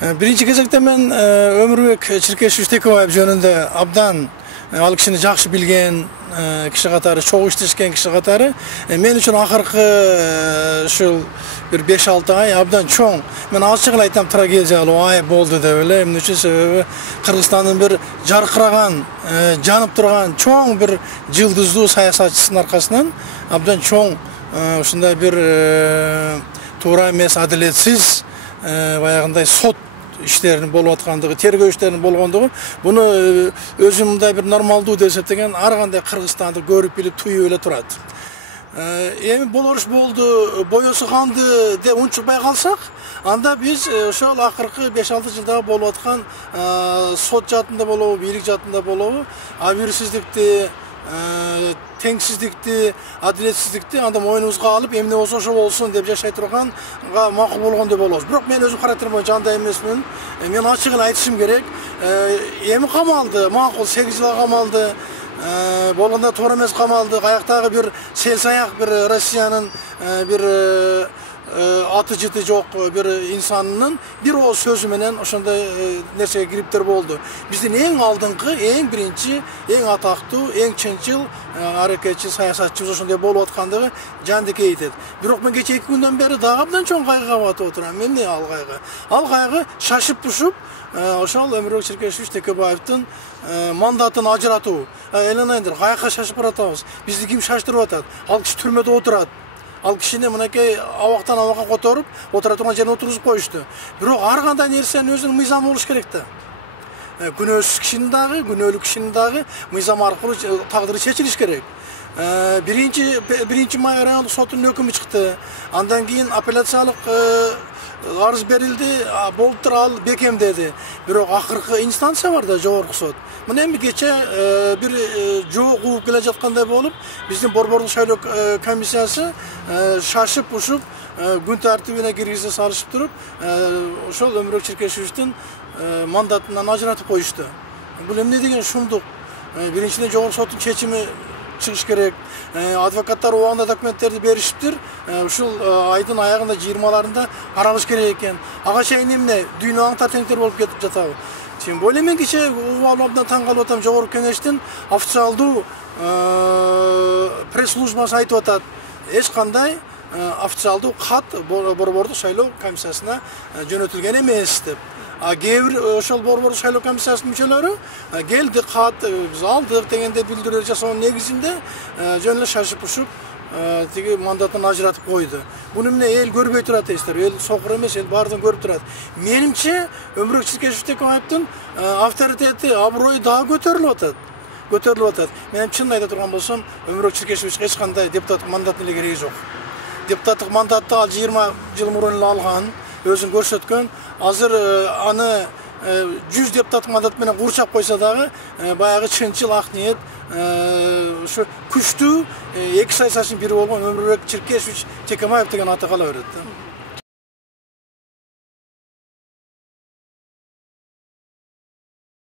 Birinci кезекте мен Өмүрбек Чиркешевич Текебаев жөнүндө абдан ал кишини жакшы билген киши катары, чогуу иштешкен киши катары мен үчүн акыркы ушул бир 5-6 ай абдан чоң, мен ачык эле айтам, трагедиялуу ай болду деп эле. Эмне үчүн? Себеби Кыргызстандын бир жаркыраган, жанып турган чоң бир жылдыздуу саясатчысынын аркасынан абдан чоң ушундай бир туура эмес, адилетсиз баягындай сот иштеринин болуп аткандыгы, тергөө иштеринин болгондугу, буну өзүм мындай бир нормалдуу деп эсептеген ар кандай кыргызстанды көрүп билип туюп эле турат. Эми болош болду, боесу канды деп унчукпай калсак, анда биз ошол акыркы 5-6 жылдагы болуп аткан сот жаатында болобу, бийлик жаатында болобу, абийирсиздикти, теңсиздикти, адилетсиздикти анда мойнубузга алып, эмне болсо ошо болсун деп жашай турганга макул болгондой болобуз. Бирок мен өзүм характерим боюнча андай эмесмин. Мен ачык эле айтышым керек. Эми камалды, макул 8 жылга камалды. Болгондо туура эмес камалды. Аяктагы бир сел-саяк бир Россиянын бир аты жыты жок бир инсанынын бир ооз сөзү менен ошондой нерсеге кириптер болду. Биздин эң алдыңкы, эң биринчи, эң атактуу, эң чынчыл аракетчи саясатчыбыз ошондой болуп аткандыгы жандыкей айтат. Бирок мен кечээ 2 күндөн бери дагы абдан чоң кайгыга батып отурам. Эмне ал кайгы? Ал кайгы шашып-пушуп ошол Өмүрбек Чиркешевич Текебаевдин мандатын ажыратуу. Эленайдыр, каяка шашып баратабыз? Бизди ким шаштырып атат? Ал киши түрмөдө отурат. Ал кишини мынакей абактан абакка которуп, отура турган жерине отургузуп коюшту. Бирок ар кандай нерсенин өзүнүн мыйзамы болуш керек да. Күнөөсүз кишинин дагы, күнөөлүү кишинин дагы мыйзам аркылуу тагдыры чечилиш керек. Биринчи май райондук сотунун өкүмү чыкты. Андан кийин апелляциялык арыз берилди, болуптур, ал бекемдеди. Бирок акыркы инстанция бар да, жогорку сот. Мына эми кече бир жоо кууп келе жаткандай болуп, биздин борбордук шайлоо комиссиясы шашып-ушуп күн тартибине киргизе салышып туруп, ошол Өмүрбек Чиркешевичтин мандатынан ажыратып коюшту. Бул эмне деген шумдук? Биринчиден жогорку соттун чечими чыгыш керек. Адвокаттар убагында документтерди беришиптир. Ушул айдын аягында 20-ларында каралыш керек экен. Ага чейин эмне дүйнө аңтар-теңтер болуп кетип жатабы? Тем более мен кече абдан таң калып атам, жогорку кеңештин официалдуу пресс-службасы айтып атат. Эч кандай официалдуу кат борбордук шайлоо комиссиясына жөнөтүлген эмес деп. Кээ бир ошол борбордук шайлоо комиссиясынын мүчөлөрү келди, кат биз алдык дегенде билдирүүлөр жасоонун негизинде жөн эле шашып-ушуп тиги мандатын ажыратып койду. Буну эмне эл көрбөй турат дейсиздер? Эл сокур эмес, эл баардыгын көрүп турат. Менимче Өмүрбек Чиркешевич Текебаевдин авторитети, аброю дагы көтөрүлүп атат. Мен чынын айта турган болсом, Өмүрбек Чиркешевич эч кандай депутаттык мандаттын эле кереги жок. Депутаттык мандатты ал 20 жыл мурун эле алган, өзүн көрсөткөн. Азыр аны 100 депутаттык мандат менен курчап койсо дагы баягы чынчыл, ак ниет, ушу күчтүү эки саясатчынын бири болгон Өмүрбек Чиркешевич Текебаев деген аты кала берет.